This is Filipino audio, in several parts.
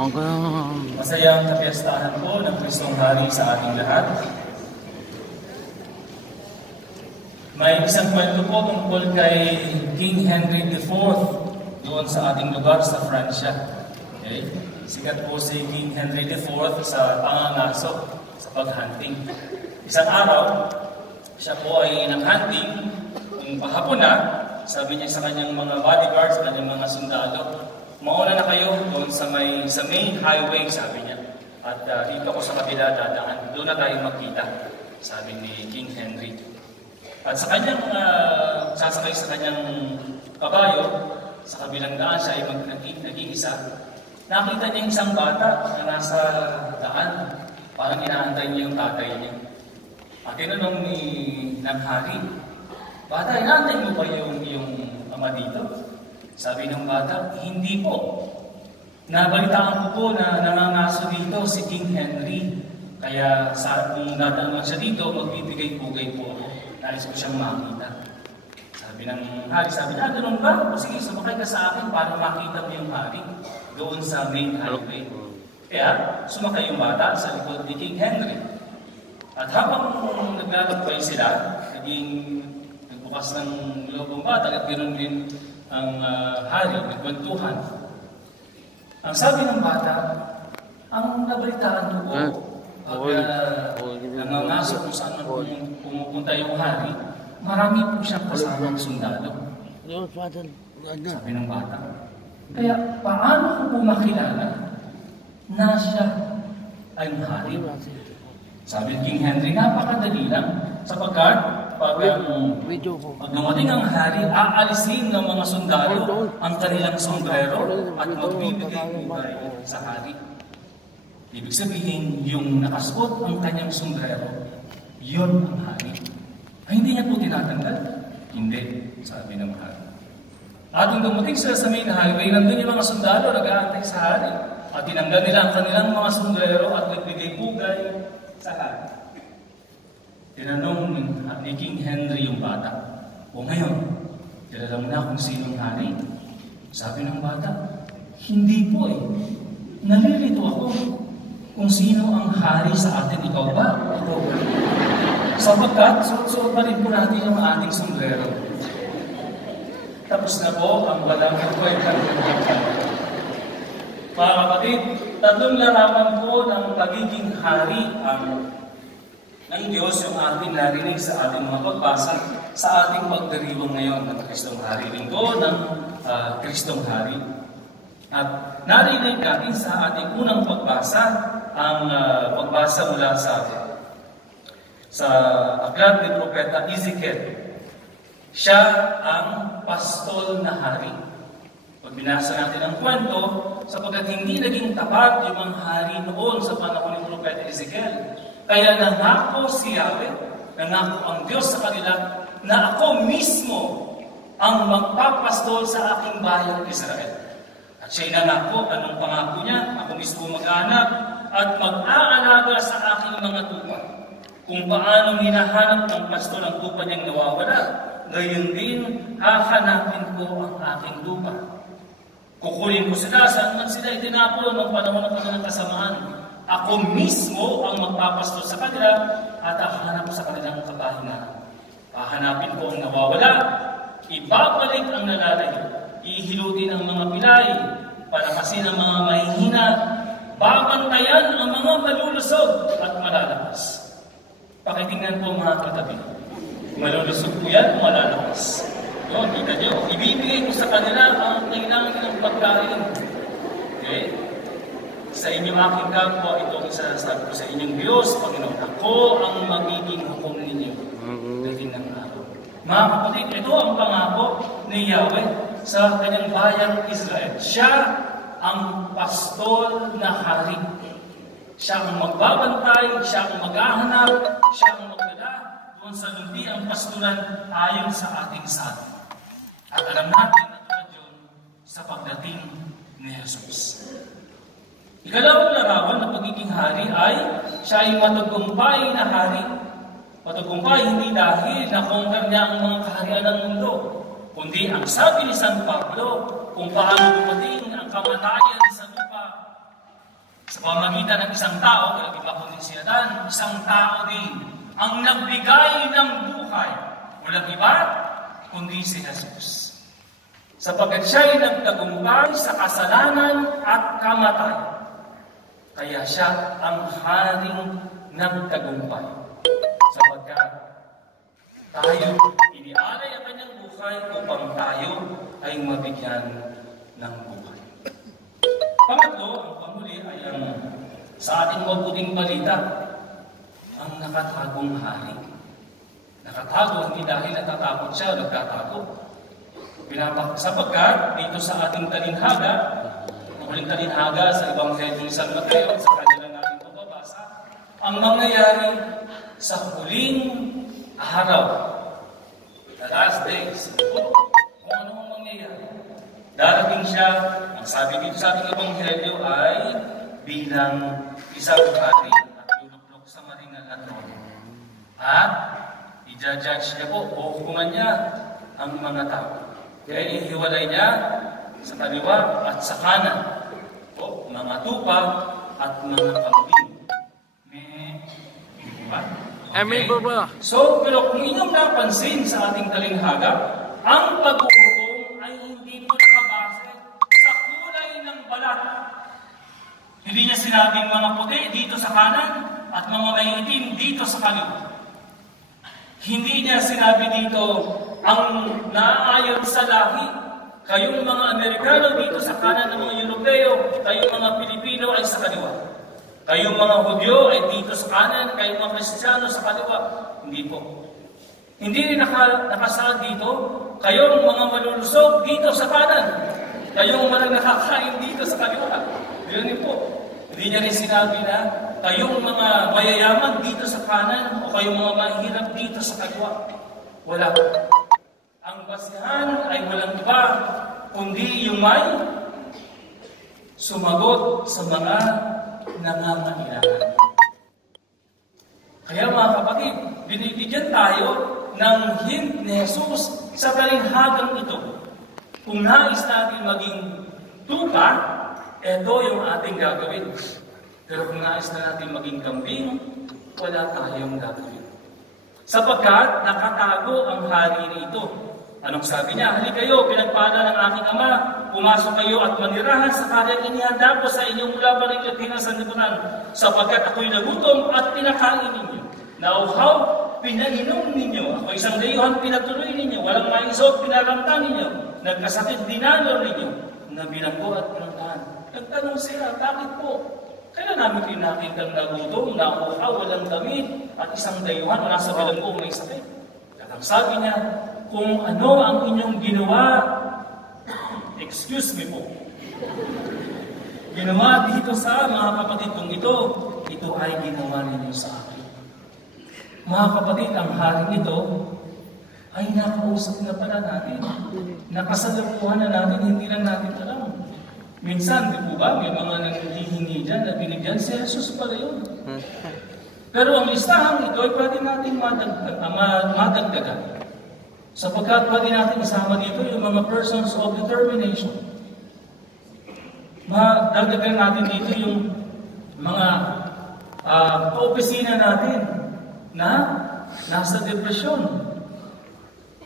Masayang kapiyastahan po ng Kristong Hari sa ating lahat. May isang kwento po tungkol kay King Henry IV doon sa ating lugar sa Pransya. Okay? Sikat po si King Henry IV sa pangangaso, sa paghunting. Isang araw, siya po ay nag-hunting. Kung pahapon na, sabi niya sa kanyang mga bodyguards, kanyang mga sundalo, mauna na kayo doon sa main highway, sabi niya. At dito ako sa kabila dadaan. Doon na tayo magkita, sabi ni King Henry. At sa kanyang sasakay sa kanyang kabayo, sa kabilang daan siya ay nag-iisa. Nakita niya isang bata na nasa daan. Parang inaantay niya yung tatay niya. At tinanong ni Naghari, "Bata, inaantay mo ba yung ama dito?" Sabi ng bata, "Hindi po. Nabalitaan ko po na nangangaso dito si King Henry. Kaya kung dadaan siya dito, magbibigay-pugay po ako. Nais ko siyang makita." Sabi ng hari, sabi niya, "Ganun ba? O sige, sumakay ka sa akin para makita mo yung hari doon sa main highway." Kaya sumakay yung bata sa likod ni King Henry. At habang naglalakbay sila, nagbukas ng loob ng bata at ganoon din ang hari, nagkwentuhan. Ang sabi ng bata, ang nabalitaan ko po, nangangaso kung saan pumupunta yung hari, marami po siyang kasamang sundalo. Sabi ng bata. Kaya paano ko po makilala na siya ay hari? Sabi ni King Henry, napakadali lang. Sapagkat pag dumating ang hari, aalisin ng mga sundalo ang kanilang sombrero at magbibigay-bugay sa hari. Ibig sabihin, yung nakasuot ang kanyang sombrero, yun ang hari. Ay, hindi niya po tinatanggal? Hindi, sabi ng hari. At nung dumating sila sa main highway, nandun yung mga sundalo nag-aantay sa hari. At tinanggal nila ang kanilang mga sombrero at nagbigay-bugay sa hari. Tinanong ni King Henry yung bata, "O ngayon, kilala mo na kung sinong hari?" Sabi ng bata, "Hindi po eh. Nalilito ako kung sino ang hari sa atin. Ikaw ba? Ikaw ba?" Sapagkat, suot-suot pa rin po natin yung ating sombrero. Tapos na po ang walang kwenta. Mga kapatid, tatlong larawan po ng pagiging hari ng Diyos yung ating narinig sa ating mga pagbasa sa ating pagdiriwang ngayon ng Kristong Hari. Linggo ng Kristong Hari. At narinig natin sa ating unang pagbasa ang pagbasa mula sa aklat ni Propeta Ezekiel. Siya ang pastol na hari. Pag binasa natin ang kwento, sapagkat hindi naging tapat yung mga hari noon sa panahon ni Propeta Ezekiel. Kaya nangako si Yahweh, nangako ang Diyos sa kanila na ako mismo ang magpapastol sa aking bayang Israel. At siya'y nangako, anong pangako niya? Ako mismo mag-aanap at mag-aalaga sa aking mga tupa. Kung paano hinahanap ng pastol ang tupa niyang nawawala, gayon din hahanapin ko ang aking tupa. Kukunin ko sila saan man sila itinapon ng panahon ng kanilang kasamaan. Ako mismo ang magpapastol sa kanila at hahanap ko sa kanilang kapahingahan. Hahanapin ko ang nawawala, ibabalik ang nalalayo, ihilutin ang mga pilay, palakasin ang mga mahihina, babantayan ang mga malulusog at malalakas. Pakitingnan po mga katabi. Malulusog po yan, malalakas. Yun, kita nyo, ibibigay ko sa kanila ang kailangan nilang pagkain. Okay? Sa inyong aking kapwa, itong sinasabi ko sa inyong Diyos, Panginoon, ako ang magiging hukom ninyo. Dating ng araw. Mga kapatid, ito ang pangako ni Yahweh sa kanyang bayang Israel. Siya ang pastol na hari. Siya ang magbabantay, siya ang maghahanap, siya ang magdala doon sa lumpi ang pastulan ayon sa ating salmo. At alam natin na tulad yun sa pagdating ni Jesus. Ikalawang larawan ng pagiging hari ay siya ay matagumpay na hari. Matagumpay hindi dahil na-conquer niya ang mga kaharian ng mundo, kundi ang sabi ni San Pablo kung paano dumating ang kamatayan sa lupa Sa pamamagitan ng isang tao, walang iba kundi si Adan, isang tao din ang nagbigay ng buhay. Walang iba kundi si Jesus. Sapagkat siya'y nagtagumpay sa kasalanan at kamatayan. Kaya siya ang haring nagtagumpay. Sapagkat tayo, inialay ang kanyang buhay upang tayo ay mabigyan ng buhay. Pangatlo, ang panghuli ay ang sa ating mabuting balita, ang nakatagong hari. Nakatago, hindi dahil natatakot siya, nagtatago. Sapagkat dito sa ating talinhaga, huling talinhaga sa Ebanghelyo ni San Mateo, sa kanya lang natin mababasa, ang mangyayari sa huling araw, the last days, kung ano ang mangyayari. Darating siya, ang sabi dito sa ating Ebanghelyo ay bilang isang hari at luluklok sa maringal na trono. At i-judge niya po, hukuman niya ang mga tao. Kaya ihiwalay niya sa kaliwa at sa kanan. O, mga tupa at mga kambing. Diba? Okay? So, pero kung inyong napansin sa ating talinhaga, ang pag-uukom ay hindi po nakabase sa kulay ng balat. Hindi niya sinabing mga puti dito sa kanan at mga maiitim dito sa kaliwa. Hindi niya sinabi dito ang naaayon sa lahi. Kayong mga Amerikano dito sa kanan ng mga Europeo, kayong mga Pilipino ay sa kaliwa. Kayong mga Hudyo ay dito sa kanan, kayong mga Kristiyano sa kaliwa. Hindi po. Hindi rin nakasaad dito, kayong mga malulusog dito sa kanan. Kayong mga nakakain dito sa kaliwa. Yun po. Hindi niya rin sinabi na kayong mga mayayaman dito sa kanan o kayong mga mahirap dito sa kaliwa. Wala. Ang basihan ay walang iba, kundi yung may sumagot sa mga nangangailangan. Kaya mga kapatid, binibigyan tayo ng hint ni Jesus sa talinhagang ito. Kung nais natin maging tupa, ito yung ating gagawin. Pero kung nais na natin maging kambing, wala tayong gagawin. Sapagkat nakatago ang hari nito. Anong sabi niya? Halika kayo, pinagpala ng aking ama, pumasok kayo at manirahan sa karyang inihanda ko sa inyong mula balik at pinasanlibutan. Sapagkat ako'y nagutom at pinakain ninyo. Nauhaw, pinainom ninyo. Ako isang dayuhan, pinatuloy ninyo. Walang maisot, pinaramtan ninyo. Nagkasakit, dinalo ninyo. Nabilanggo at pinuntahan. Nagtanong sila, bakit po? Kaya namin pinakitang nagutom, nauhaw, walang damit, at isang dayuhan, nasa bilanggo, may sakit. At ang sabi niya, kung ano ang inyong ginawa, excuse me po, ginawa dito sa mga kapatid kong ito ay ginawa ninyo sa akin. Mga kapatid, ang haring ito ay nakausap na pala natin. Nakasalukuhan na natin, hindi lang natin alam. Minsan, di po ba, may mga nanghihingi dyan na binigyan, si Jesus pala yun. Pero ang listahang ito ay pwede natin madagdagan. Sapagkat pwede natin isama dito yung mga persons of determination. Madagdagan natin dito yung mga kaopisina natin na nasa depresyon.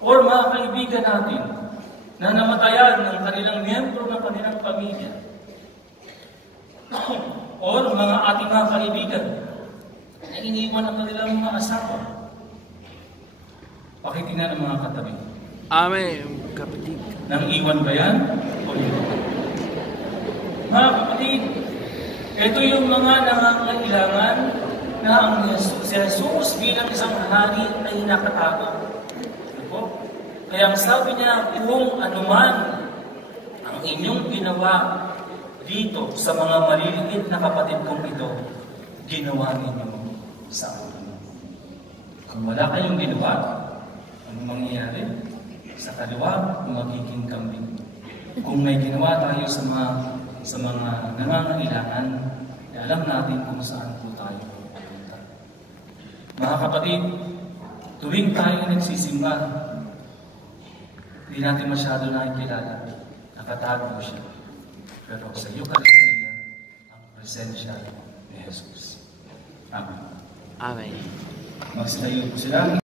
Or mga kaibigan natin na namatayan ng kanilang miyembro ng kanilang pamilya. Or mga ating mga kaibigan na iniwan ang kanilang mga asawa. Pakitingnan ng mga katabi. Amen, kapatid. Nang iwan ba yan? O hindi? Mga kapatid, ito yung mga nangangailangan na ang si Jesus bilang isang hari ay nakatago. Kaya ang sabi niya, kung anuman ang inyong ginawa dito sa mga maliliit na kapatid kong ito, ginawa ninyo sa akin. Kung wala kayong ginawa, anong mangyayari? Sa kaliwa, magiging kambing. Kung may ginawa tayo sa mga nangangailangan, alam natin kung saan po tayo pupunta. Mga kapatid, tuwing tayo nagsisimba, hindi natin masyado nakikilala. Nakatago siya. Pero sa Eucharistia, ang presensya ni Jesus. Amen. Amen. Magsilayo po sila.